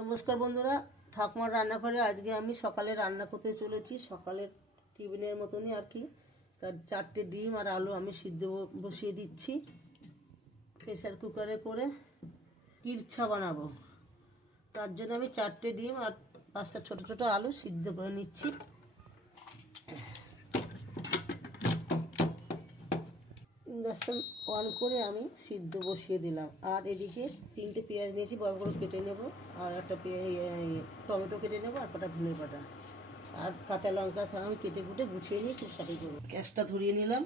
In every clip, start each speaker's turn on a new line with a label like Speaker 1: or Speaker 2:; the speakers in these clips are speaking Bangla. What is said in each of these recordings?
Speaker 1: নমস্কার বন্ধুরা, ঠাকুমার রান্নাঘরে আজকে আমি সকালে রান্না করতে চলেছি। সকালের টিফিনের মতনই আর কি। তার চারটে ডিম আর আলু আমি সিদ্ধ বসিয়ে দিচ্ছি। প্রেশার কুকারে করে কিরছা বানাবো। তার জন্য আমি চারটে ডিম আর পাঁচটা ছোট ছোট আলু সিদ্ধ করে নিচ্ছি। ইন্ডাকশন অন করে আমি সিদ্ধ বসিয়ে দিলাম। আর এদিকে তিনটে পেঁয়াজ নিয়েছি, বড় বড় কেটে নেব। আর একটা টমেটো কেটে নেব আর কটা ধনে পাতা। আর কাঁচা লঙ্কা আমি কেটে কুটে গুছিয়ে নিয়ে খুব সাথে করব। গ্যাসটা ধরিয়ে নিলাম।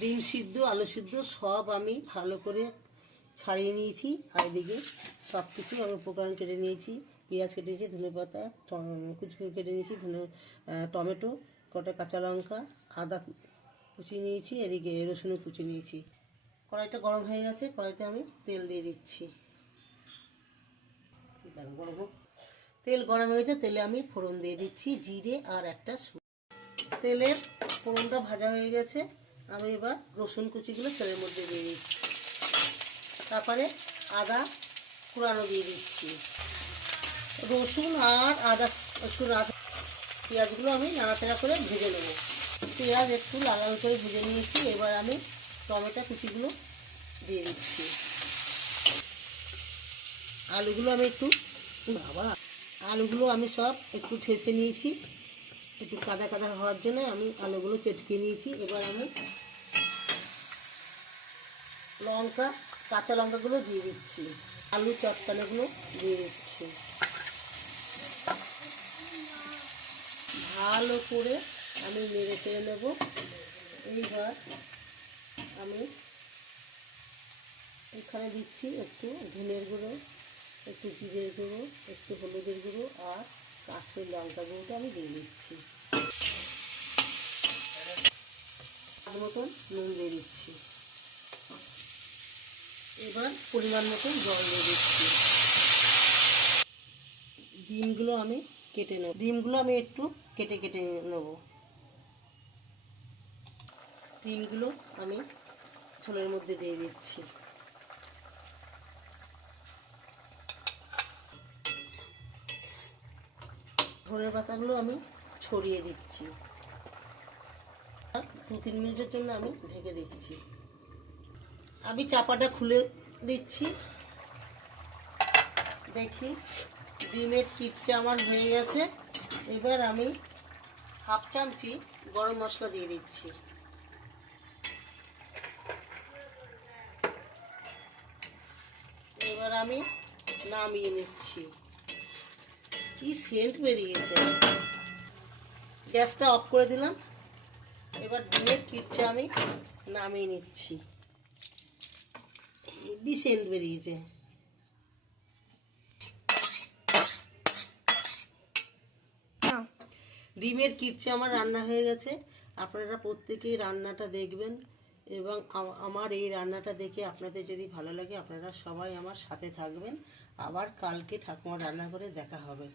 Speaker 1: ডিম সিদ্ধ, আলু সিদ্ধ সব আমি ভালো করে ছাড়িয়ে নিয়েছি। আর এদিকে সব কিছু আমি উপকরণ কেটে নিয়েছি। পেঁয়াজ কেটে নিয়েছি, ধনে পাতা কুচি কেটে নিয়েছি, ধনে টমেটো। কটা কাঁচা লঙ্কা, আদা কুচি নিয়েছি, এদিকে রসুনও কুচি নিয়েছি। কড়াইটা গরম হয়ে গেছে, কড়াইতে আমি তেল দিয়ে দিচ্ছি। তেল গরম হয়ে গেছে, তেলে আমি ফোড়ন দিয়ে দিচ্ছি, জিরে আর একটা তেলের ফোড়নটা ভাজা হয়ে গেছে। আমি এবার রসুন কুচিগুলো তেলের মধ্যে দিয়ে দিচ্ছি। তারপরে আদা কুড়ানো দিয়ে দিচ্ছি। রসুন আর আদা রসুন আদা পেঁয়াজগুলো আমি নাড়াচাড়া করে ভেজে নেব। পেঁয়াজ একটু লাল করে ভেজে নিয়েছি, এবার আমি টমেটো কুচিগুলো দিয়ে দিচ্ছি। আলুগুলো আমি একটু, বাবা, আলুগুলো আমি সব একটু ঠেসে নিয়েছি। একটু কাদা কাদা হওয়ার জন্য আমি আলুগুলো চেটকে নিয়েছি। এবার আমি লঙ্কা, কাঁচা লঙ্কাগুলো দিয়ে দিচ্ছি। আলু চটকানোগুলো দিয়ে দিচ্ছি। ভালো করে আমি নেড়ে চেড়ে নেব। এইবার আমি এখানে দিচ্ছি একটু ধনের গুঁড়ো, একটু জিরের গুঁড়ো, একটু হলুদের গুঁড়ো আর কাশ্মীর লঙ্কা গুঁড়োটা আমি দিয়ে দিচ্ছি। স্বাদ মতন নুন দিয়ে দিচ্ছি। এবার পরিমাণ মতন জল দিয়ে দিচ্ছি। ডিমগুলো আমি কেটে নেব। ডিমগুলো আমি একটু কেটে কেটে নেব। ডিমগুলো আমি ছোলের মধ্যে দিয়ে দিচ্ছি। ধনের পাতাগুলো আমি ছড়িয়ে দিচ্ছি। দু তিন মিনিটের জন্য আমি ঢেকে দিচ্ছি। আমি চাপাটা খুলে দিচ্ছি। দেখি ডিমের কিচ্ছা আমার হয়ে গেছে। এবার আমি হাফ চামচি গরম মশলা দিয়ে দিচ্ছি। এবার আমি নামিয়ে নিচ্ছি। কি সেন্ট বেরিয়েছে। গ্যাসটা অফ করে দিলাম। এবার ডিমের কিচ্ছা আমি নামিয়ে নিচ্ছি। হেভি সেন্ট বেরিয়েছে। ডিমের কিচ্ছা আমার রান্না হয়ে গেছে। আপনারা প্রত্যেকেই রান্নাটা দেখবেন এবং আমার এই রান্নাটা দেখে আপনাদের যদি ভালো লাগে, আপনারা সবাই আমার সাথে থাকবেন। আবার কালকে ঠাকুমা রান্না করে দেখা হবে।